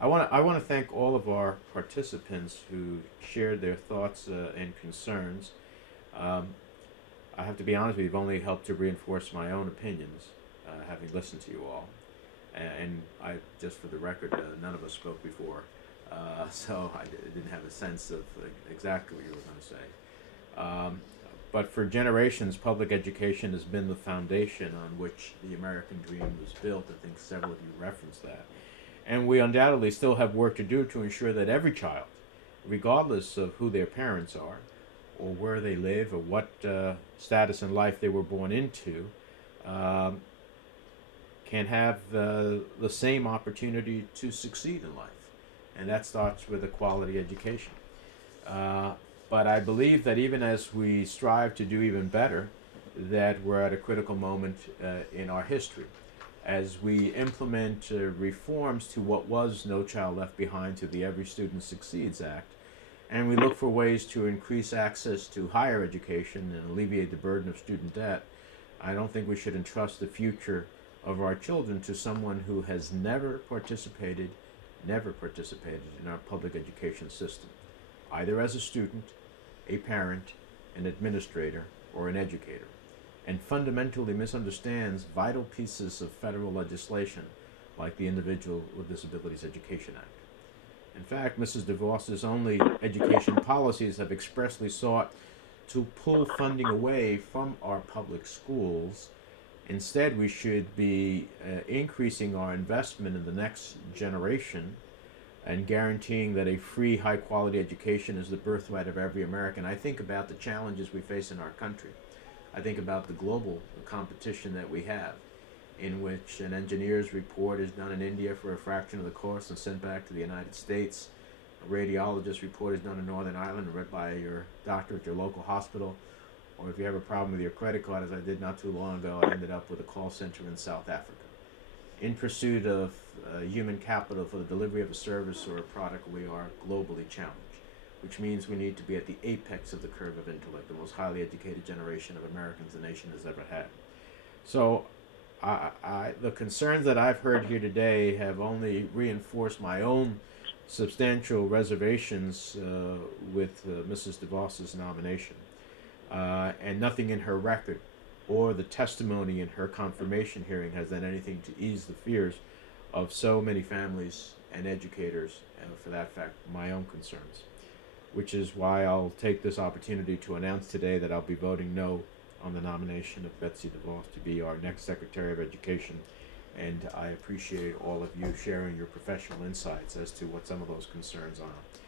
I want to thank all of our participants who shared their thoughts and concerns. Um, I have to be honest with you, you've only helped to reinforce my own opinions, having listened to you all. And I, just for the record, none of us spoke before, so didn't have a sense of exactly what you were going to say. But for generations, public education has been the foundation on which the American dream was built. I think several of you referenced that. And we undoubtedly still have work to do to ensure that every child, regardless of who their parents are, or where they live, or what status in life they were born into, um, can have the same opportunity to succeed in life. And that starts with a quality education. Uh, but I believe that even as we strive to do even better, that we're at a critical moment in our history. As we implement reforms to what was No Child Left Behind, to the Every Student Succeeds Act, and we look for ways to increase access to higher education and alleviate the burden of student debt, I don't think we should entrust the future of our children to someone who has never participated in our public education system, either as a student, a parent, an administrator, or an educator, and fundamentally misunderstands vital pieces of federal legislation like the Individual with Disabilities Education Act. In fact, Mrs. DeVos's only education policies have expressly sought to pull funding away from our public schools. Instead, we should be increasing our investment in the next generation and guaranteeing that a free, high quality education is the birthright of every American. I think about the challenges we face in our country. I think about the global competition that we have, in which an engineer's report is done in India for a fraction of the cost and sent back to the United States. A radiologist's report is done in Northern Ireland and read by your doctor at your local hospital. Or if you have a problem with your credit card, as I did not too long ago, I ended up with a call center in South Africa. In pursuit of human capital for the delivery of a service or a product, we are globally challenged, which means we need to be at the apex of the curve of intellect, the most highly educated generation of Americans the nation has ever had. So the concerns that I've heard here today have only reinforced my own substantial reservations with Mrs. DeVos's nomination. And nothing in her record or the testimony in her confirmation hearing has done anything to ease the fears of so many families and educators, and for that fact, my own concerns. Which is why I'll take this opportunity to announce today that I'll be voting no on the nomination of Betsy DeVos to be our next Secretary of Education. And I appreciate all of you sharing your professional insights as to what some of those concerns are.